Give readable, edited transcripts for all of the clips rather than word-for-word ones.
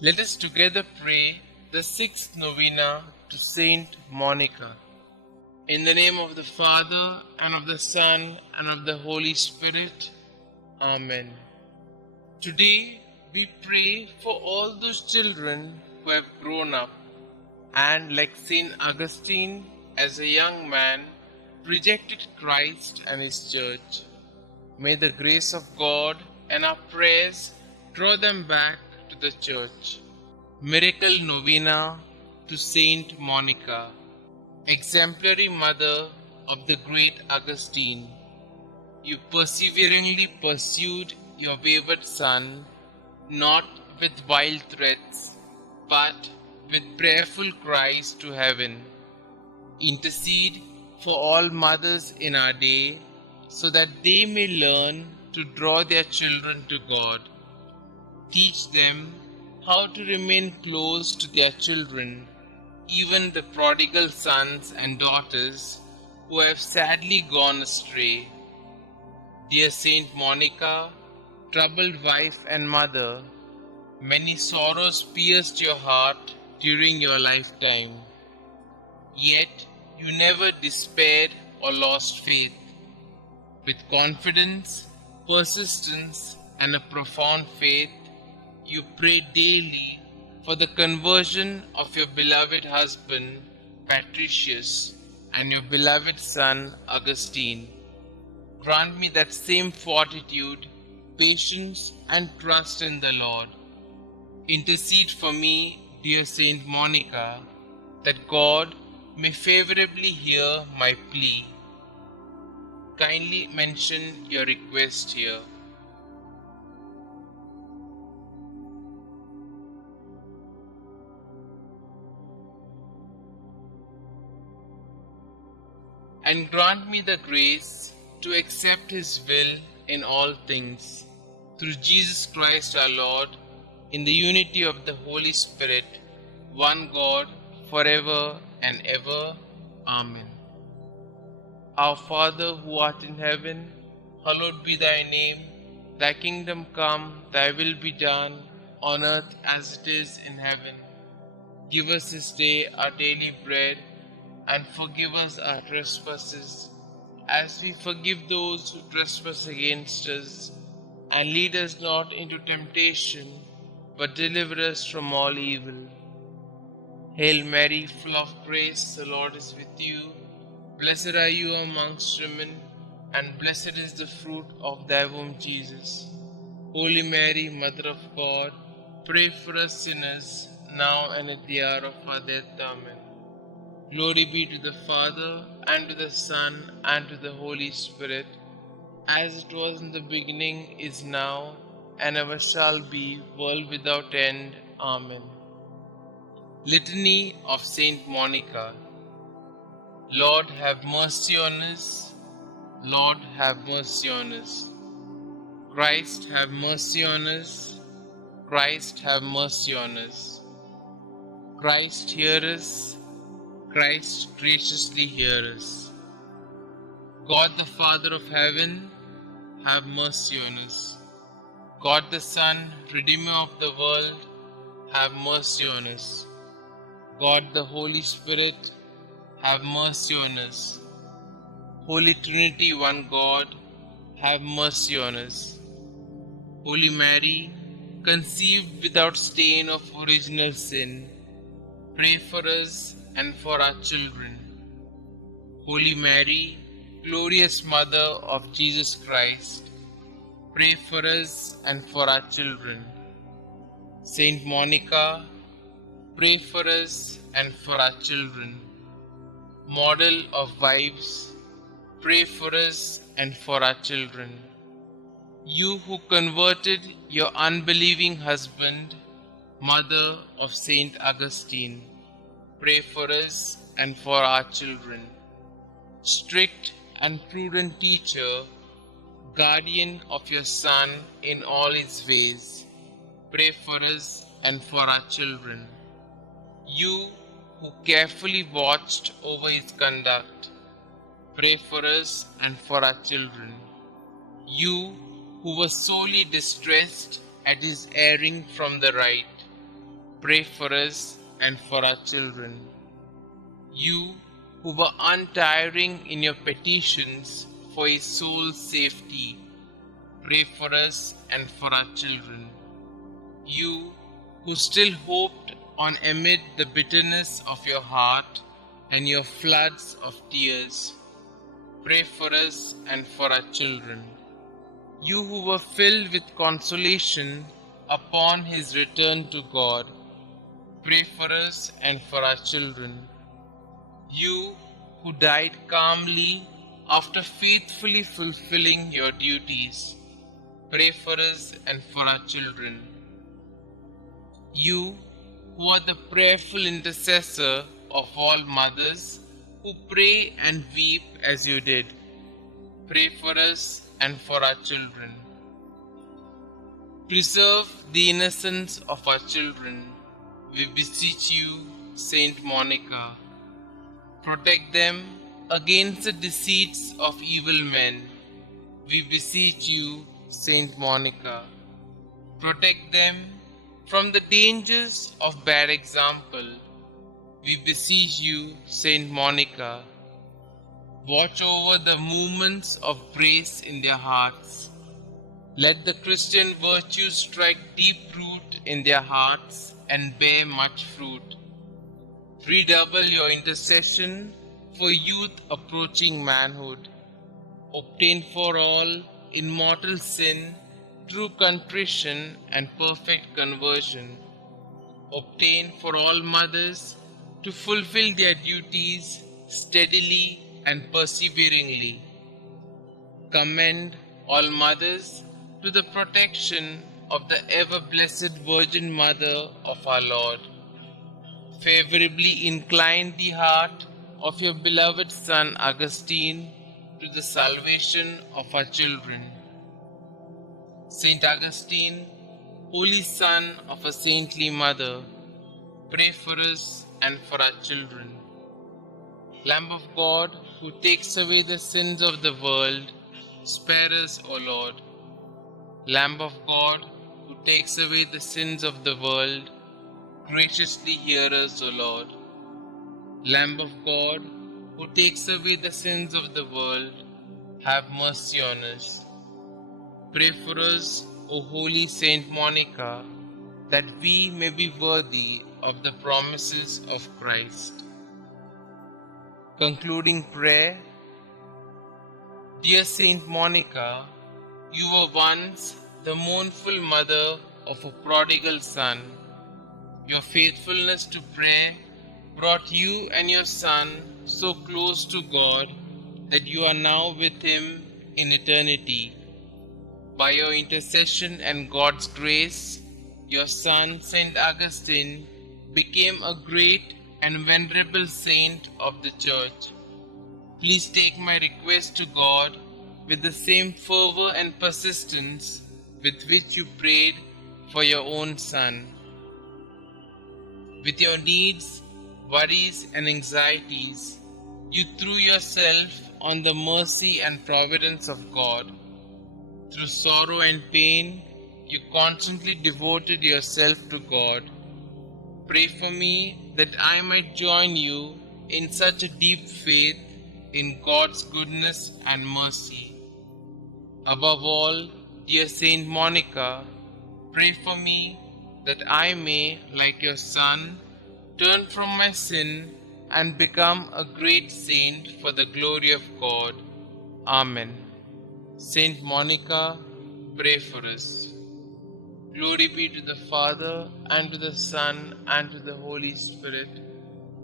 Let us together pray the sixth novena to Saint Monica. In the name of the Father, and of the Son, and of the Holy Spirit. Amen. Today we pray for all those children who have grown up and, like Saint Augustine, as a young man, rejected Christ and His Church. May the grace of God and our prayers draw them back to the Church. Miracle Novena to Saint Monica, exemplary mother of the great Augustine. You perseveringly pursued your wayward son, not with wild threats, but with prayerful cries to heaven. Intercede for all mothers in our day, so that they may learn to draw their children to God. Teach them how to remain close to their children, even the prodigal sons and daughters who have sadly gone astray. Dear Saint Monica, troubled wife and mother, many sorrows pierced your heart during your lifetime. Yet you never despaired or lost faith. With confidence, persistence, and a profound faith, you pray daily for the conversion of your beloved husband, Patricius, and your beloved son, Augustine. Grant me that same fortitude, patience, and trust in the Lord. Intercede for me, dear Saint Monica, that God may favorably hear my plea. Kindly mention your request here. And grant me the grace to accept His will in all things. Through Jesus Christ our Lord, in the unity of the Holy Spirit, one God, forever and ever. Amen. Our Father who art in heaven, hallowed be thy name. Thy kingdom come, thy will be done, on earth as it is in heaven. Give us this day our daily bread, and forgive us our trespasses, as we forgive those who trespass against us. And lead us not into temptation, but deliver us from all evil. Hail Mary, full of grace, the Lord is with you. Blessed are you amongst women, and blessed is the fruit of thy womb, Jesus. Holy Mary, Mother of God, pray for us sinners, now and at the hour of our death. Amen. Glory be to the Father, and to the Son, and to the Holy Spirit, as it was in the beginning, is now, and ever shall be, world without end. Amen. Litany of Saint Monica. Lord, have mercy on us. Lord, have mercy on us. Christ, have mercy on us. Christ, have mercy on us. Christ, hear us. Christ, graciously hear us. God the Father of heaven, have mercy on us. God the Son, Redeemer of the world, have mercy on us. God the Holy Spirit, have mercy on us. Holy Trinity, one God, have mercy on us. Holy Mary, conceived without stain of original sin, pray for us and for our children. Holy Mary, glorious Mother of Jesus Christ, pray for us and for our children. Saint Monica, pray for us and for our children. Model of wives, pray for us and for our children. You who converted your unbelieving husband, Mother of Saint Augustine, pray for us and for our children. Strict and prudent teacher, guardian of your Son in all his ways, pray for us and for our children. You who carefully watched over his conduct, pray for us and for our children. You who were sorely distressed at his erring from the right, pray for us and for our children. You who were untiring in your petitions for a soul's safety, pray for us and for our children. You who still hoped on amid the bitterness of your heart and your floods of tears, pray for us and for our children. You who were filled with consolation upon his return to God, pray for us and for our children. You who died calmly after faithfully fulfilling your duties, pray for us and for our children. You who are the prayerful intercessor of all mothers who pray and weep as you did, pray for us and for our children. Preserve the innocence of our children, we beseech you, Saint Monica. Protect them against the deceits of evil men, we beseech you, Saint Monica. Protect them from the dangers of bad example, we beseech you, Saint Monica. Watch over the movements of grace in their hearts. Let the Christian virtues strike deep root in their hearts and bear much fruit. Redouble your intercession for youth approaching manhood. Obtain for all in mortal sin true contrition and perfect conversion. Obtain for all mothers to fulfill their duties steadily and perseveringly. Commend all mothers to the protection of the ever-blessed Virgin Mother of our Lord. Favorably incline the heart of your beloved son Augustine to the salvation of our children. Saint Augustine, holy son of a saintly mother, pray for us and for our children. Lamb of God, who takes away the sins of the world, spare us, O Lord. Lamb of God, who takes away the sins of the world, graciously hear us, O Lord. Lamb of God, who takes away the sins of the world, have mercy on us. Pray for us, O holy Saint Monica, that we may be worthy of the promises of Christ. Concluding prayer. Dear Saint Monica, you were once the mournful mother of a prodigal son. Your faithfulness to prayer brought you and your son so close to God that you are now with him in eternity. By your intercession and God's grace, your son, Saint Augustine, became a great and venerable saint of the Church. Please take my request to God with the same fervor and persistence with which you prayed for your own son. With your needs, worries, and anxieties, you threw yourself on the mercy and providence of God. Through sorrow and pain, you constantly devoted yourself to God. Pray for me that I might join you in such a deep faith in God's goodness and mercy. Above all, dear Saint Monica, pray for me that I may, like your son, turn from my sin and become a great saint for the glory of God. Amen. Saint Monica, pray for us. Glory be to the Father, and to the Son, and to the Holy Spirit,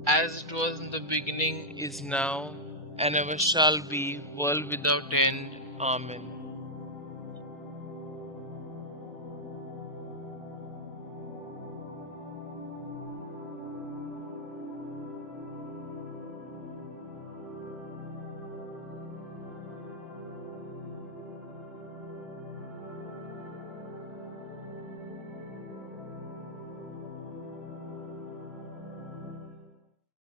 as it was in the beginning, is now, and ever shall be, world without end. Amen.